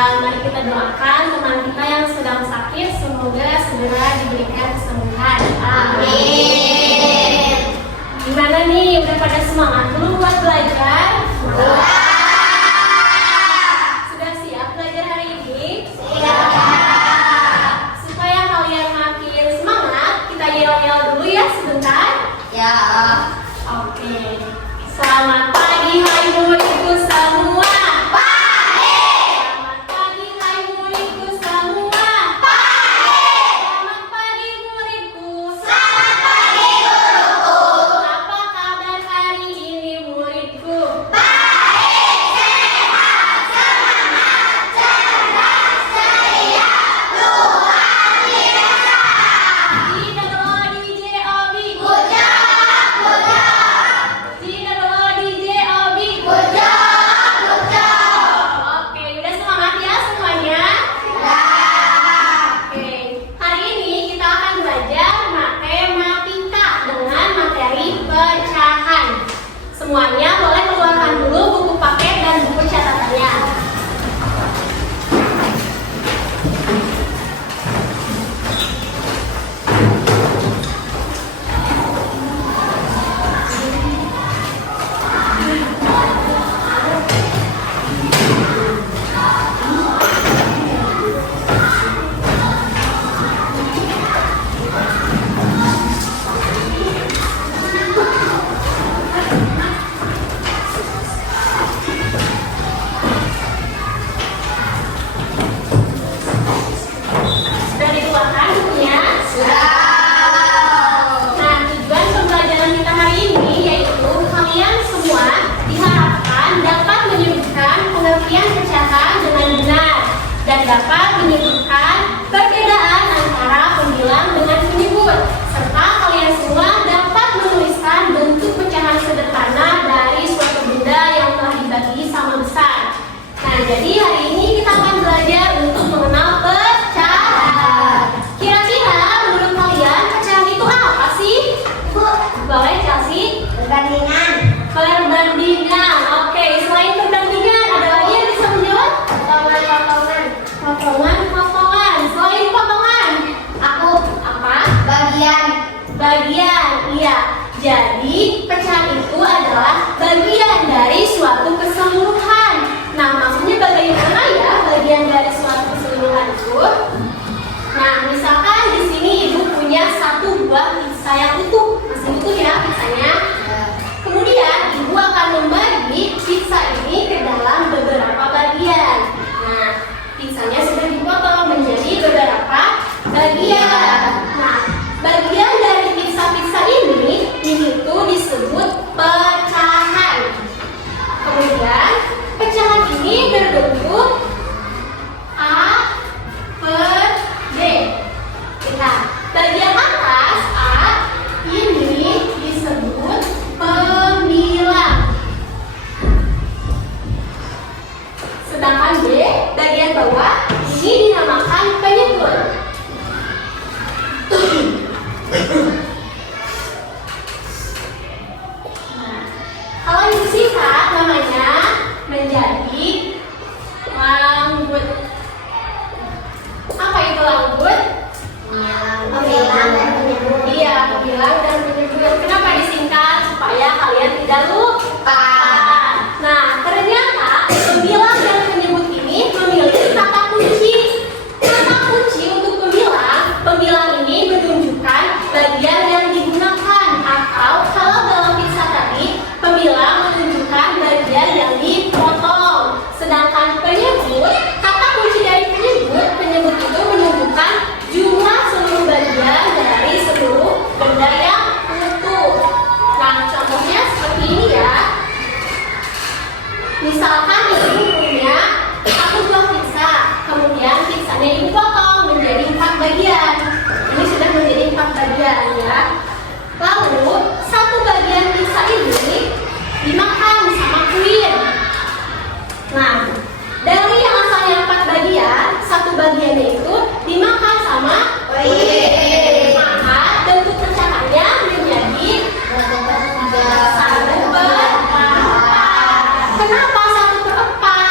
Mari kita doakan teman kita yang sedang sakit, semoga segera diberikan kesembuhan. Amin. Gimana nih, udah pada semangat belum buat belajar? Sudah siap belajar hari ini? Siap. Supaya kalian makin semangat, kita yel-yel dulu ya sebentar. Ya. Oke. Selamat pagi hai muridku semua. Selamat pagi hai muridku semua. Selamat pagi muridku. Selamat pagi guruku. Apa kabar hari ini muridku? Baik, sehat, semangat, cerdas, ceria, luar biasa. G-double-O-D-J-O-B. Good job, good job. G-double-O-D-J-O-B. Good job, good job. Oke, udah semangat ya semuanya? Ya. Oke, hari ini kita akan belajar matematika dengan materi pecahan. Semuanya boleh keluarkan dulu buku paket dan buku catatannya. Sudah dikeluarkan bukunya? Nah, tujuan pembelajaran kita hari ini yaitu kalian semua diharapkan dapat menyebutkan pengertian pecahan dengan benar dan dapat menyebutkan perbedaan antara pembilang dengan penyebut, serta kalian semua dapat menuliskan bentuk pecahan sederhana dari suatu benda yang telah dibagi sama besar. Nah, jadi hari ini kita akan belajar untuk mengenal pecahan. Kira-kira menurut kalian pecahan itu apa sih? Boleh Chelsea? Perbandingan. Perbandingan. Oke, selain perbandingan ada lagi yang bisa menjawab? Potongan. Potongan. Selain potongan, Aku. apa? Bagian. Bagian. Iya. Jadi pecahan itu adalah bagian dari suatu keseluruhan. Nah, maksudnya bagaimana ya bagian dari suatu keseluruhan itu? Nah, misalkan di sini ibu punya satu buah pizza yang utuh, masih utuh ya pizzanya. Kemudian ibu akan membagi pizza ini ke dalam beberapa bagian. Nah, pizzanya sudah dipotong menjadi beberapa bagian. Nah, bagian dari pizza ini itu disebut pecahan. Kemudian pecahan ini berbentuk A per D. Lihat, bagian atas A ini disebut pembilang. Sedangkan B, bagian bawah, ini dinamakan penyebut. Nah, kalau yang disingkat namanya menjadi langbut. Apa itu langbut? Pembilang dan penyebut. Iya, pembilang dan penyebut. Kenapa disingkat? Supaya kalian tidak lupa. Nah, ternyata pembilang dan penyebut ini memiliki kata kunci. Kata kunci untuk pembilang ini menunjukkan bagian yang digunakan, atau kalau dalam pizza tadi, pembilang menunjukkan bagian yang dipotong. Sedangkan penyebut, kata kunci dari penyebut itu menunjukkan jumlah seluruh bagian dari seluruh benda yang utuh. Nah, contohnya seperti ini ya. Misalkan ibu punya satu buah pizza, kemudian pizzanya ibu potong menjadi 4 bagian. Ini sudah menjadi 4 bagian ya. Lalu satu bagian pizza ini dimakan sama Queen. Nah, dari yang asalnya 4 bagian, satu bagiannya itu dimakan sama Queen. Maka bentuk pecahannya menjadi 1/4. Kenapa 1/4?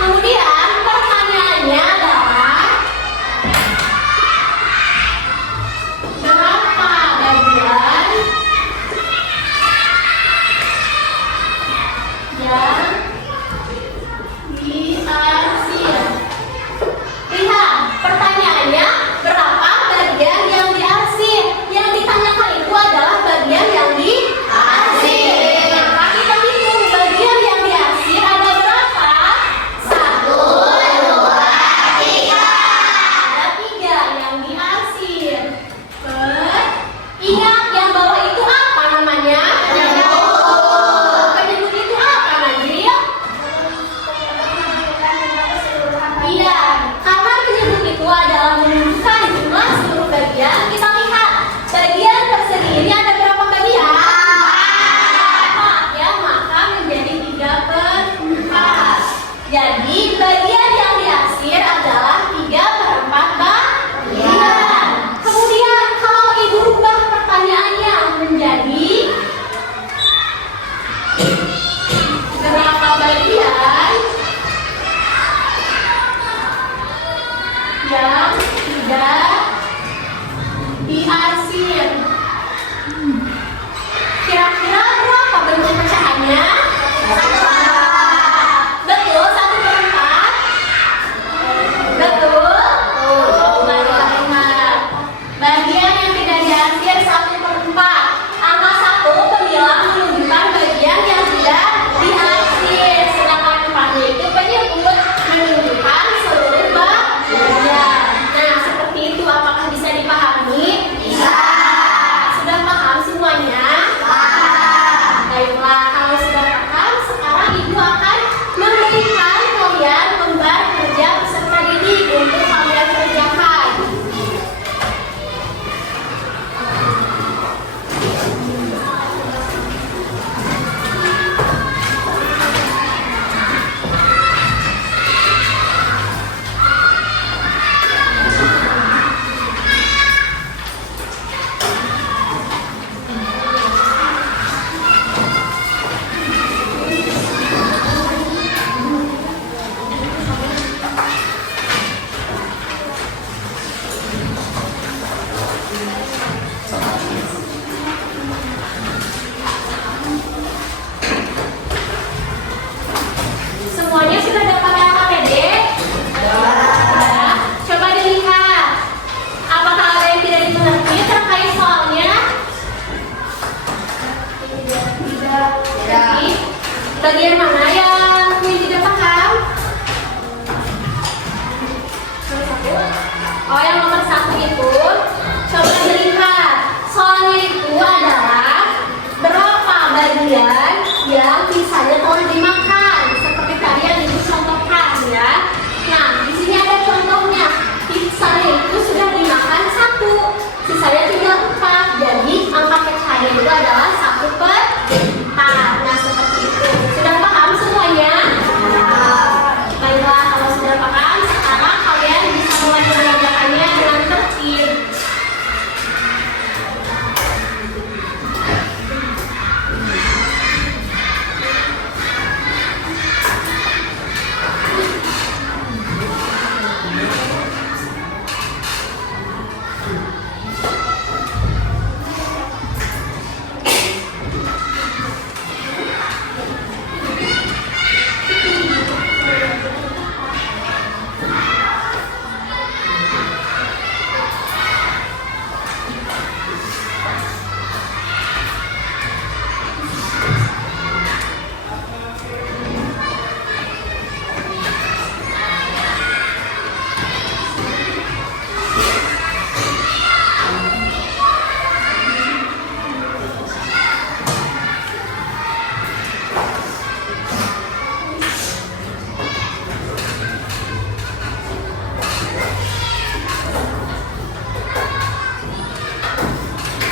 Kemudian pertanyaannya adalah berapa bagian yang diarsir? Lihat, pertanyaannya berapa bagian yang diarsir? Yang ditanyakan itu adalah bagian yang diarsir. Maka kita hitung bagian yang diarsir ada berapa? 1, 2, 3. Ada 3 yang diarsir. Ingat yang bawah itu apa namanya? Penyebut itu apa, Najril? Iya, karena penyebut itu adalah menunjukkan jumlah seluruh bagian. Kita lihat bagian persegi ini ada berapa bagian? 4 ya, maka menjadi 3/4. Jadi bagian yang diarsir adalah 3/4 bagian. Kemudian kalau ibu rubah pertanyaannya menjadi berapa bagian yang tidak diarsir. Kira-kira berapa bentuk pecahannya? Betul, 1/4. Betul? Baiklah, benar. Bagian yang tidak diarsir 1/4. Angka 1 pembilang menunjukkan bagian yang tidak diarsir. Sedangkan 4-nya itu penyebut menunjukkan seluruh bagian. Nah, seperti itu apakah bisa dipahami? Bisa. Sudah paham semuanya? Baiklah, kalau sudah paham, sekarang ibu akan memberikan kalian lembar kerja peserta didik untuk kalian kerjakan. Semuanya sudah dapat LKPD? Sudah. Coba dilihat. Apakah ada yang tidak dimengerti terkait soalnya? Tidak. Jadi, bagian mana yang tidak paham? Oh, yang nomor 1 itu. Coba dilihat. Soalnya itu adalah berapa bagian yang misalnya telah dimakan. Seperti tadi yang ibu contohkan ya. Nah, di sini ada contohnya. Pizzanya itu sudah dimakan 1, sisanya tinggal 4. Jadi angka pecahannya itu adalah 1/4. Nah, seperti itu. Sudah paham semuanya? Baiklah, kalau sudah paham, sekarang kalian bisa mulai mengerjakannya dengan tertib.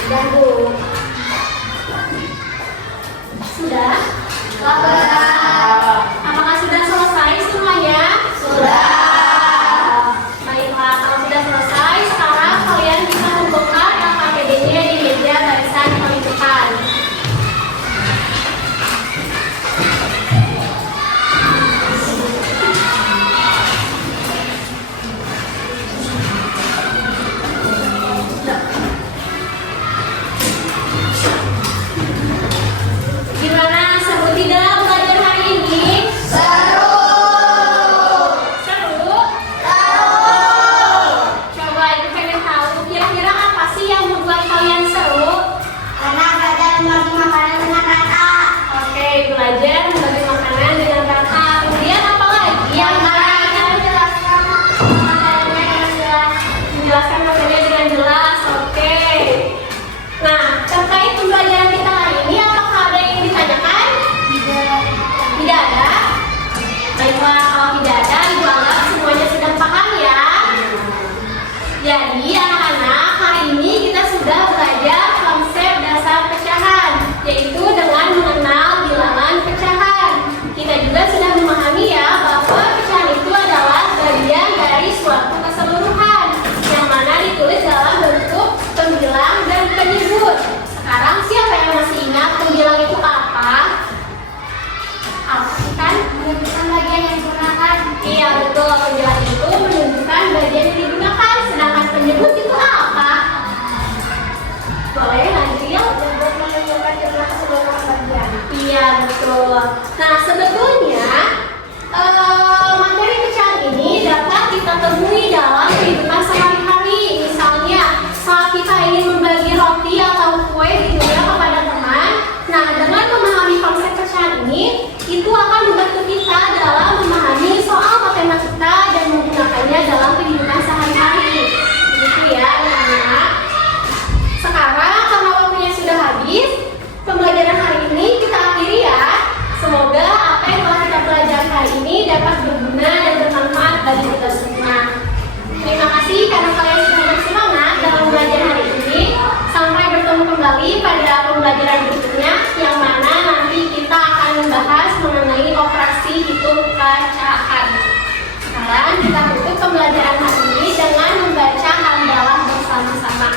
Ganggu. Sudah? Apakah sudah selesai semuanya? Sudah. Baiklah, kalau sudah selesai, sekarang kalian bisa membuka LKPD-nya di meja barisan paling depan. belajar membagi makanan dengan rata. Kemudian apa lagi yang menjelaskan materinya dengan jelas? Oke. Nah, terkait pembelajaran kita hari ini, apakah ada yang ditanyakan? Tidak ada? Baiklah, kalau tidak ada, Ibu anggap semuanya sudah paham ya. Jadi, anak-anak, hari ini kita sudah belajar konsep dasar pecahan, yaitu dengan mengenal bilangan pecahan. Kita juga sudah memahami ya bahwa pecahan itu adalah bagian dari suatu keseluruhan yang mana ditulis dalam bentuk pembilang dan penyebut. Sekarang siapa yang masih ingat pembilang itu apa? Apa sih kan? Menentukan bagian yang digunakan. Iya betul, pembilang itu menunjukkan bagian yang digunakan. Sedangkan penyebut itu apa? Boleh lanjut ya? Menyebut menunjukkan jumlah keseluruhan bagian. Iya betul. Nah sebetulnya materi pecahan ini dapat kita temui dalam kehidupan sehari-hari. Misalnya saat kita ingin membagi roti atau kue gitu ya kepada teman. Nah dengan memahami konsep pecahan ini, itu akan membantu kita dalam memahami soal matematika dan menggunakannya dalam kehidupan sehari-hari. Begitu ya anak-anak. Sekarang karena waktunya sudah habis, pembelajaran hari ini kita akhiri ya. Semoga apa yang telah kita pelajari hari ini dapat berguna dan bermanfaat bagi kita semua. Terima kasih karena kalian sudah bersemangat dalam belajar hari ini. Sampai bertemu kembali pada pembelajaran berikutnya, yang mana nanti kita akan membahas mengenai operasi hitung pecahan. Sekarang kita tutup pembelajaran hari ini dengan membaca hamdalah bersama-sama.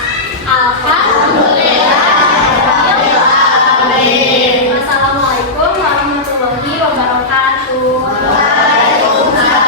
Alhamdulillah. Wassalamualaikum warahmatullahi wabarakatuh. Waalaikumsalam.